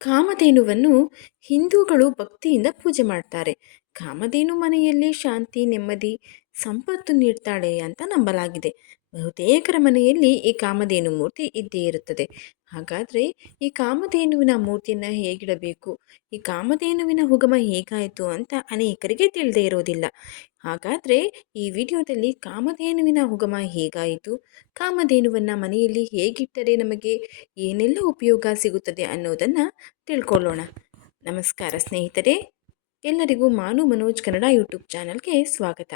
ಕಾಮಧೇನುವನ್ನು ಹಿಂದೂಗಳು ಭಕ್ತಿಯಿಂದ ಪೂಜೆ ಮಾಡ್ತಾರೆ. ಕಾಮಧೇನು ಮನೆಯಲ್ಲಿ ಶಾಂತಿ ನೆಮ್ಮದಿ ಸಂಪತ್ತು ನೀಡ್ತಾಳೆ ಅಂತ ನಂಬಲಾಗಿದೆ. ಬಹುತೇಕರ ಮನೆಯಲ್ಲಿ ಈ ಕಾಮಧೇನು ಮೂರ್ತಿ ಇದ್ದೇ ಇರುತ್ತದೆ. ಹಾಗಾದರೆ ಈ ಕಾಮಧೇನುವಿನ ಮೂರ್ತಿಯನ್ನು ಹೇಗಿಡಬೇಕು? ಈ ಕಾಮಧೇನುವಿನ ಹುಗಮ ಹೇಗಾಯಿತು ಅಂತ ಅನೇಕರಿಗೆ ತಿಳಿದೇ ಇರೋದಿಲ್ಲ ಹಾಗಾದರೆ ಈ ವಿಡಿಯೋದಲ್ಲಿ ಕಾಮಧೇನುವಿನ ಹುಗಮ ಹೇಗಾಯಿತು? ಕಾಮಧೇನುವನ್ನು ಮನೆಯಲ್ಲಿ ಹೇಗಿಟ್ಟರೆ ನಮಗೆ ಏನೆಲ್ಲ ಉಪಯೋಗ ಸಿಗುತ್ತದೆ ಅನ್ನೋದನ್ನು ತಿಳ್ಕೊಳ್ಳೋಣ. ನಮಸ್ಕಾರ ಸ್ನೇಹಿತರೆ, ಎಲ್ಲರಿಗೂ ಮಾನು ಮನೋಜ್ ಕನ್ನಡ ಯೂಟ್ಯೂಬ್ ಚಾನಲ್ಗೆ ಸ್ವಾಗತ.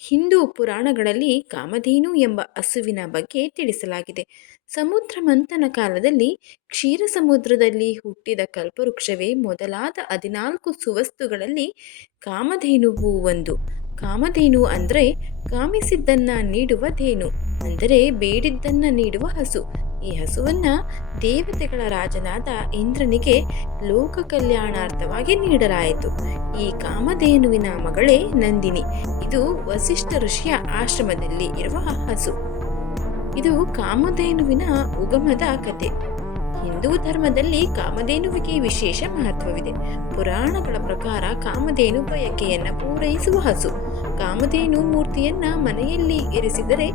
ಹಿಂದೂ ಪುರಾಣಗಳಲ್ಲಿ ಕಾಮಧೇನು ಎಂಬ ಹಸುವಿನ ಬಗ್ಗೆ ತಿಳಿಸಲಾಗಿದೆ. ಸಮುದ್ರ ಮಂಥನ ಕಾಲದಲ್ಲಿ ಕ್ಷೀರ ಸಮುದ್ರದಲ್ಲಿ ಹುಟ್ಟಿದ ಕಲ್ಪವೃಕ್ಷವೇ ಮೊದಲಾದ ಹದಿನಾಲ್ಕು ಸುವಸ್ತುಗಳಲ್ಲಿ ಕಾಮಧೇನುವು ಒಂದು. ಕಾಮಧೇನು ಅಂದರೆ ಕಾಮಿಸಿದ್ದನ್ನ ನೀಡುವ ಧೇನು, ಅಂದರೆ ಬೇಡಿದ್ದನ್ನ ನೀಡುವ ಹಸು. ಈ ಹಸುವನ್ನ ದೇವತೆಗಳ ರಾಜನಾದ ಇಂದ್ರನಿಗೆ ಲೋಕ ಕಲ್ಯಾಣಾರ್ಥವಾಗಿ ನೀಡಲಾಯಿತು. ಈ ಕಾಮಧೇನುವಿನ ಮಗಳೇ ನಂದಿನಿ. ಇದು ವಸಿಷ್ಠ ಋಷಿಯ ಆಶ್ರಮದಲ್ಲಿ ಇರುವ ಹಸು. ಇದು ಕಾಮಧೇನುವಿನ ಉಗಮದ ಕತೆ. ಹಿಂದೂ ಧರ್ಮದಲ್ಲಿ ಕಾಮಧೇನುವಿಗೆ ವಿಶೇಷ ಮಹತ್ವವಿದೆ. ಪುರಾಣಗಳ ಪ್ರಕಾರ ಕಾಮಧೇನು ಬಯಕೆಯನ್ನು ಪೂರೈಸುವ ಹಸು. ಕಾಮಧೇನು ಮೂರ್ತಿಯನ್ನ ಮನೆಯಲ್ಲಿ ಇರಿಸಿದರೆ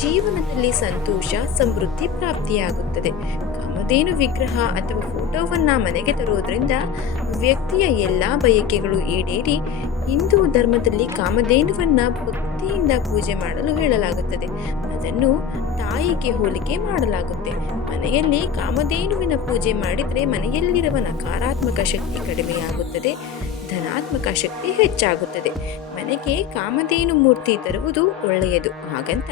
ಜೀವನದಲ್ಲಿ ಸಂತೋಷ, ಸಮೃದ್ಧಿ ಪ್ರಾಪ್ತಿಯಾಗುತ್ತದೆ. ಕಾಮಧೇನು ವಿಗ್ರಹ ಅಥವಾ ಫೋಟೋವನ್ನ ಮನೆಗೆ ತರುವುದರಿಂದ ವ್ಯಕ್ತಿಯ ಎಲ್ಲ ಬಯಕೆಗಳು ಈಡೇರಿ ಹಿಂದೂ ಧರ್ಮದಲ್ಲಿ ಕಾಮಧೇನುವನ್ನ ಭಕ್ತಿಯಿಂದ ಪೂಜೆ ಮಾಡಲು ಹೇಳಲಾಗುತ್ತದೆ. ಅದನ್ನು ತಾಯಿಗೆ ಹೋಲಿಕೆ ಮಾಡಲಾಗುತ್ತೆ. ಮನೆಯಲ್ಲಿ ಕಾಮಧೇನುವಿನ ಪೂಜೆ ಮಾಡಿದರೆ ಮನೆಯಲ್ಲಿರುವ ನಕಾರಾತ್ಮಕ ಶಕ್ತಿ ಕಡಿಮೆಯಾಗುತ್ತದೆ. ಧನಾತ್ಮಕ ಶಕ್ತಿ ಹೆಚ್ಚಾಗುತ್ತದೆ. ಮನೆಗೆ ಕಾಮಧೇನು ಮೂರ್ತಿ ತರುವುದು ಒಳ್ಳೆಯದು. ಹಾಗಂತ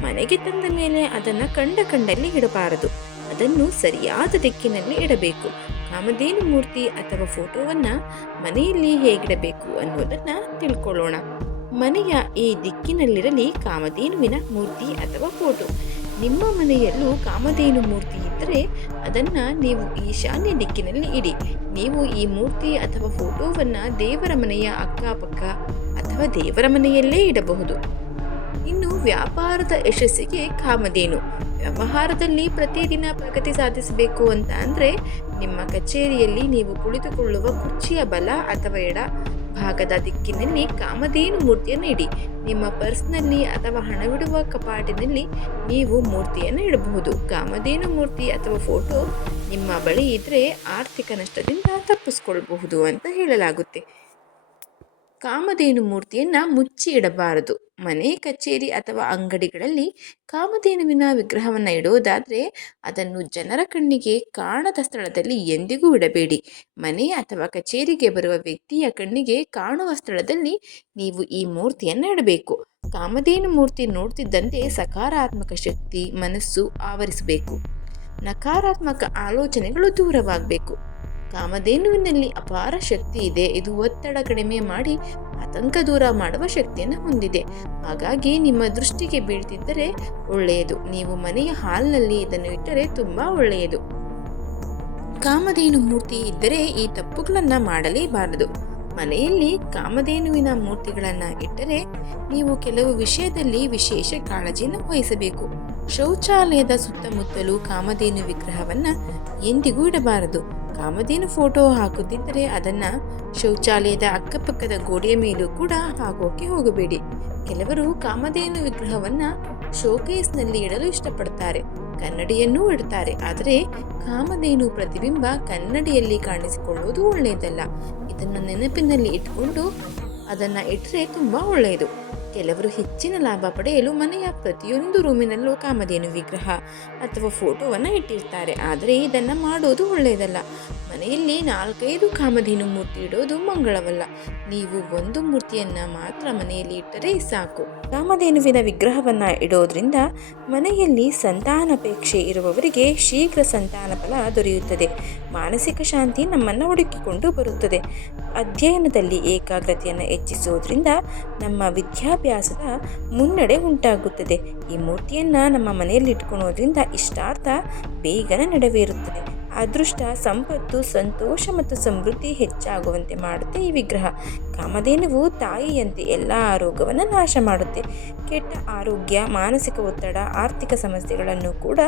ಮನೆಗೆ ತಂದ ಮೇಲೆ ಅದನ್ನು ಕಂಡ ಕಂಡಲ್ಲಿ ಇಡಬಾರದು. ಅದನ್ನು ಸರಿಯಾದ ದಿಕ್ಕಿನಲ್ಲಿ ಇಡಬೇಕು. ಕಾಮಧೇನು ಮೂರ್ತಿ ಅಥವಾ ಫೋಟೋವನ್ನು ಮನೆಯಲ್ಲಿ ಹೇಗಿಡಬೇಕು ಅನ್ನೋದನ್ನು ತಿಳ್ಕೊಳ್ಳೋಣ. ಮನೆಯ ಈ ದಿಕ್ಕಿನಲ್ಲಿರಲಿ ಕಾಮಧೇನುವಿನ ಮೂರ್ತಿ ಅಥವಾ ಫೋಟೋ. ನಿಮ್ಮ ಮನೆಯಲ್ಲೂ ಕಾಮಧೇನು ಮೂರ್ತಿ ಇದ್ದರೆ ಅದನ್ನು ನೀವು ಈಶಾನ್ಯ ದಿಕ್ಕಿನಲ್ಲಿ ಇಡಿ. ನೀವು ಈ ಮೂರ್ತಿ ಅಥವಾ ಫೋಟೋವನ್ನು ದೇವರ ಮನೆಯ ಅಕ್ಕಪಕ್ಕ ಅಥವಾ ದೇವರ ಮನೆಯಲ್ಲೇ ಇಡಬಹುದು. ಇನ್ನು ವ್ಯಾಪಾರದ ಯಶಸ್ಸಿಗೆ ಕಾಮಧೇನು. ವ್ಯವಹಾರದಲ್ಲಿ ಪ್ರತಿದಿನ ಪ್ರಗತಿ ಸಾಧಿಸಬೇಕು ಅಂತ ಅಂದರೆ ನಿಮ್ಮ ಕಚೇರಿಯಲ್ಲಿ ನೀವು ಕುಳಿತುಕೊಳ್ಳುವ ಕುರ್ಚಿಯ ಬಲ ಅಥವಾ ಎಡ ಭಾಗದ ದಿಕ್ಕಿನಲ್ಲಿ ಕಾಮಧೇನು ಮೂರ್ತಿಯನ್ನು ಇಡಿ. ನಿಮ್ಮ ಪರ್ಸ್ನಲ್ಲಿ ಅಥವಾ ಹಣವಿಡುವ ಕಪಾಟಿನಲ್ಲಿ ನೀವು ಮೂರ್ತಿಯನ್ನು ಇಡಬಹುದು. ಕಾಮಧೇನು ಮೂರ್ತಿ ಅಥವಾ ಫೋಟೋ ನಿಮ್ಮ ಬಳಿ ಇದ್ದರೆ ಆರ್ಥಿಕ ನಷ್ಟದಿಂದ ತಪ್ಪಿಸ್ಕೊಳ್ಬಹುದು ಅಂತ ಹೇಳಲಾಗುತ್ತೆ. ಕಾಮಧೇನು ಮೂರ್ತಿಯನ್ನು ಮುಚ್ಚಿ ಇಡಬಾರದು. ಮನೆ, ಕಚೇರಿ ಅಥವಾ ಅಂಗಡಿಗಳಲ್ಲಿ ಕಾಮಧೇನುವಿನ ವಿಗ್ರಹವನ್ನು ಇಡುವುದಾದರೆ ಅದನ್ನು ಜನರ ಕಣ್ಣಿಗೆ ಕಾಣದ ಸ್ಥಳದಲ್ಲಿ ಎಂದಿಗೂ ಇಡಬೇಡಿ. ಮನೆ ಅಥವಾ ಕಚೇರಿಗೆ ಬರುವ ವ್ಯಕ್ತಿಯ ಕಣ್ಣಿಗೆ ಕಾಣುವ ಸ್ಥಳದಲ್ಲಿ ನೀವು ಈ ಮೂರ್ತಿಯನ್ನು ಇಡಬೇಕು. ಕಾಮಧೇನು ಮೂರ್ತಿ ನೋಡ್ತಿದ್ದಂತೆ ಸಕಾರಾತ್ಮಕ ಶಕ್ತಿ, ಮನಸ್ಸು ಆವರಿಸಬೇಕು. ನಕಾರಾತ್ಮಕ ಆಲೋಚನೆಗಳು ದೂರವಾಗಬೇಕು. ಕಾಮಧೇನುವಿನಲ್ಲಿ ಅಪಾರ ಶಕ್ತಿ ಇದೆ. ಇದು ಒತ್ತಡ ಕಡಿಮೆ ಮಾಡಿ ಆತಂಕ ದೂರ ಮಾಡುವ ಶಕ್ತಿಯನ್ನು ಹೊಂದಿದೆ. ಹಾಗಾಗಿ ನಿಮ್ಮ ದೃಷ್ಟಿಗೆ ಬೀಳ್ತಿದ್ದರೆ ಒಳ್ಳೆಯದು. ನೀವು ಮನೆಯ ಹಾಲ್ನಲ್ಲಿ ಇದನ್ನು ಇಟ್ಟರೆ ತುಂಬ ಒಳ್ಳೆಯದು. ಕಾಮಧೇನು ಮೂರ್ತಿ ಇದ್ದರೆ ಈ ತಪ್ಪುಗಳನ್ನು ಮಾಡಲೇಬಾರದು. ಮನೆಯಲ್ಲಿ ಕಾಮಧೇನುವಿನ ಮೂರ್ತಿಗಳನ್ನು ಇಟ್ಟರೆ ನೀವು ಕೆಲವು ವಿಷಯದಲ್ಲಿ ವಿಶೇಷ ಕಾಳಜಿಯನ್ನು ವಹಿಸಬೇಕು. ಶೌಚಾಲಯದ ಸುತ್ತಮುತ್ತಲೂ ಕಾಮಧೇನು ವಿಗ್ರಹವನ್ನು ಎಂದಿಗೂ ಇಡಬಾರದು. ಕಾಮಧೇನು ಫೋಟೋ ಹಾಕುತ್ತಿದ್ದರೆ ಅದನ್ನು ಶೌಚಾಲಯದ ಅಕ್ಕಪಕ್ಕದ ಗೋಡೆಯ ಮೇಲೂ ಕೂಡ ಹಾಕೋಕೆ ಹೋಗಬೇಡಿ. ಕೆಲವರು ಕಾಮಧೇನು ವಿಗ್ರಹವನ್ನು ಶೋಕೇಸ್ನಲ್ಲಿ ಇಡಲು ಇಷ್ಟಪಡ್ತಾರೆ. ಕನ್ನಡಿಯನ್ನೂ ಇಡ್ತಾರೆ. ಆದರೆ ಕಾಮಧೇನು ಪ್ರತಿಬಿಂಬ ಕನ್ನಡಿಯಲ್ಲಿ ಕಾಣಿಸಿಕೊಳ್ಳುವುದು ಒಳ್ಳೆಯದಲ್ಲ. ಇದನ್ನು ನೆನಪಿನಲ್ಲಿ ಇಟ್ಕೊಂಡು ಅದನ್ನು ಇಟ್ಟರೆ ತುಂಬ ಒಳ್ಳೆಯದು. ಕೆಲವರು ಹೆಚ್ಚಿನ ಲಾಭ ಪಡೆಯಲು ಮನೆಯ ಪ್ರತಿಯೊಂದು ರೂಮಿನಲ್ಲೂ ಕಾಮಧೇನು ವಿಗ್ರಹ ಅಥವಾ ಫೋಟೋವನ್ನು ಇಟ್ಟಿರ್ತಾರೆ. ಆದರೆ ಇದನ್ನು ಮಾಡೋದು ಒಳ್ಳೆಯದಲ್ಲ ಮನೆಯಲ್ಲಿ ನಾಲ್ಕೈದು ಕಾಮಧೇನು ಮೂರ್ತಿ ಇಡೋದು ಮಂಗಳವಲ್ಲ. ನೀವು ಒಂದು ಮೂರ್ತಿಯನ್ನು ಮಾತ್ರ ಮನೆಯಲ್ಲಿ ಇಟ್ಟರೆ ಸಾಕು. ಕಾಮಧೇನುವಿನ ವಿಗ್ರಹವನ್ನು ಇಡೋದ್ರಿಂದ ಮನೆಯಲ್ಲಿ ಸಂತಾನಾಪೇಕ್ಷೆ ಇರುವವರಿಗೆ ಶೀಘ್ರ ಸಂತಾನ ಫಲ ದೊರೆಯುತ್ತದೆ. ಮಾನಸಿಕ ಶಾಂತಿ ನಮ್ಮನ್ನು ಹುಡುಕಿಕೊಂಡು ಬರುತ್ತದೆ. ಅಧ್ಯಯನದಲ್ಲಿ ಏಕಾಗ್ರತೆಯನ್ನು ಹೆಚ್ಚಿಸುವುದರಿಂದ ನಮ್ಮ ವಿದ್ಯಾಭ್ಯಾಸದ ಮುನ್ನಡೆ ಉಂಟಾಗುತ್ತದೆ. ಈ ಮೂರ್ತಿಯನ್ನು ನಮ್ಮ ಮನೆಯಲ್ಲಿ ಇಟ್ಕೊಳ್ಳೋದ್ರಿಂದ ಇಷ್ಟಾರ್ಥ ಬೇಗನೆ ನೆರವೇರುತ್ತದೆ. ಅದೃಷ್ಟ, ಸಂಪತ್ತು, ಸಂತೋಷ ಮತ್ತು ಸಮೃದ್ಧಿ ಹೆಚ್ಚಾಗುವಂತೆ ಮಾಡುತ್ತೆ ಈ ವಿಗ್ರಹ. ಕಾಮಧೇನುವು ತಾಯಿಯಂತೆ ಎಲ್ಲ ಆರೋಗ್ಯವನ್ನು ನಾಶ ಮಾಡುತ್ತೆ. ಕೆಟ್ಟ ಆರೋಗ್ಯ, ಮಾನಸಿಕ ಒತ್ತಡ, ಆರ್ಥಿಕ ಸಮಸ್ಯೆಗಳನ್ನು ಕೂಡ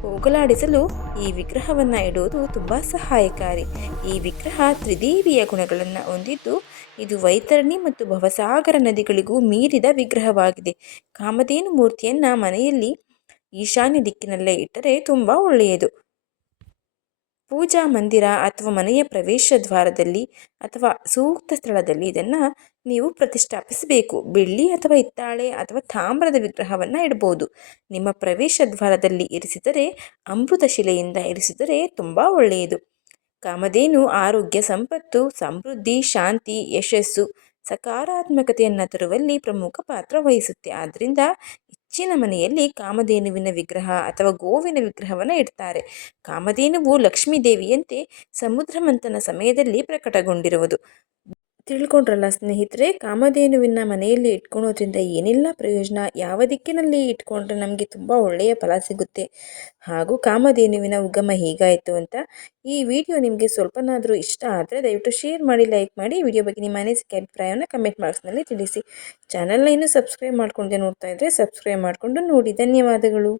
ಹೋಗಲಾಡಿಸಲು ಈ ವಿಗ್ರಹವನ್ನು ಇಡುವುದು ತುಂಬ ಸಹಾಯಕಾರಿ. ಈ ವಿಗ್ರಹ ತ್ರಿದೇವಿಯ ಗುಣಗಳನ್ನು ಹೊಂದಿದ್ದು ಇದು ವೈತರಣಿ ಮತ್ತು ಭವಸಾಗರ ನದಿಗಳಿಗೂ ಮೀರಿದ ವಿಗ್ರಹವಾಗಿದೆ. ಕಾಮಧೇನು ಮೂರ್ತಿಯನ್ನು ಮನೆಯಲ್ಲಿ ಈಶಾನ್ಯ ದಿಕ್ಕಿನಲ್ಲೇ ಇಟ್ಟರೆ ತುಂಬ ಒಳ್ಳೆಯದು. ಪೂಜಾ ಮಂದಿರ ಅಥವಾ ಮನೆಯ ಪ್ರವೇಶ ದ್ವಾರದಲ್ಲಿ ಅಥವಾ ಸೂಕ್ತ ಸ್ಥಳದಲ್ಲಿ ಇದನ್ನು ನೀವು ಪ್ರತಿಷ್ಠಾಪಿಸಬೇಕು. ಬೆಳ್ಳಿ ಅಥವಾ ಹಿತ್ತಾಳೆ ಅಥವಾ ತಾಮ್ರದ ವಿಗ್ರಹವನ್ನು ಇಡ್ಬೋದು. ನಿಮ್ಮ ಪ್ರವೇಶ ದ್ವಾರದಲ್ಲಿ ಇರಿಸಿದರೆ ಅಮೃತ ಶಿಲೆಯಿಂದ ಇರಿಸಿದರೆ ತುಂಬ ಒಳ್ಳೆಯದು. ಕಾಮಧೇನು, ಆರೋಗ್ಯ, ಸಂಪತ್ತು, ಸಮೃದ್ಧಿ, ಶಾಂತಿ, ಯಶಸ್ಸು, ಸಕಾರಾತ್ಮಕತೆಯನ್ನು ತರುವಲ್ಲಿ ಪ್ರಮುಖ ಪಾತ್ರ ವಹಿಸುತ್ತೆ. ಆದ್ದರಿಂದ ಹೆಚ್ಚಿನ ಮನೆಯಲ್ಲಿ ಕಾಮಧೇನುವಿನ ವಿಗ್ರಹ ಅಥವಾ ಗೋವಿನ ವಿಗ್ರಹವನ್ನು ಇಡ್ತಾರೆ. ಕಾಮಧೇನುವು ಲಕ್ಷ್ಮೀ ದೇವಿಯಂತೆ ಸಮುದ್ರ ಮಂಥನ ಸಮಯದಲ್ಲಿ ಪ್ರಕಟಗೊಂಡಿರುವುದು. ತಿಳ್ಕೊಂಡ್ರಲ್ಲ ಸ್ನೇಹಿತರೆ ಕಾಮಧೇನುವಿನ ಮನೆಯಲ್ಲಿ ಇಟ್ಕೊಳೋದ್ರಿಂದ ಏನೆಲ್ಲ ಪ್ರಯೋಜನ? ಯಾವ ದಿಕ್ಕಿನಲ್ಲಿ ಇಟ್ಕೊಂಡ್ರೆ ನಮಗೆ ತುಂಬ ಒಳ್ಳೆಯ ಫಲ ಸಿಗುತ್ತೆ? ಹಾಗೂ ಕಾಮಧೇನುವಿನ ಉಗಮ ಹೇಗಾಯಿತು ಅಂತ ಈ ವಿಡಿಯೋ ನಿಮಗೆ ಸ್ವಲ್ಪನಾದರೂ ಇಷ್ಟ ಆದರೆ ದಯವಿಟ್ಟು ಶೇರ್ ಮಾಡಿ, ಲೈಕ್ ಮಾಡಿ. ವಿಡಿಯೋ ಬಗ್ಗೆ ನಿಮ್ಮ ಅನಿಸಿಕೆ, ಅಭಿಪ್ರಾಯವನ್ನು ಕಮೆಂಟ್ ಬಾಕ್ಸ್ನಲ್ಲಿ ತಿಳಿಸಿ. ಚಾನಲ್ನ ಇನ್ನೂ ಸಬ್ಸ್ಕ್ರೈಬ್ ಮಾಡ್ಕೊಂಡೆ ನೋಡ್ತಾ ಇದ್ದರೆ ಸಬ್ಸ್ಕ್ರೈಬ್ ಮಾಡಿಕೊಂಡು ನೋಡಿ. ಧನ್ಯವಾದಗಳು.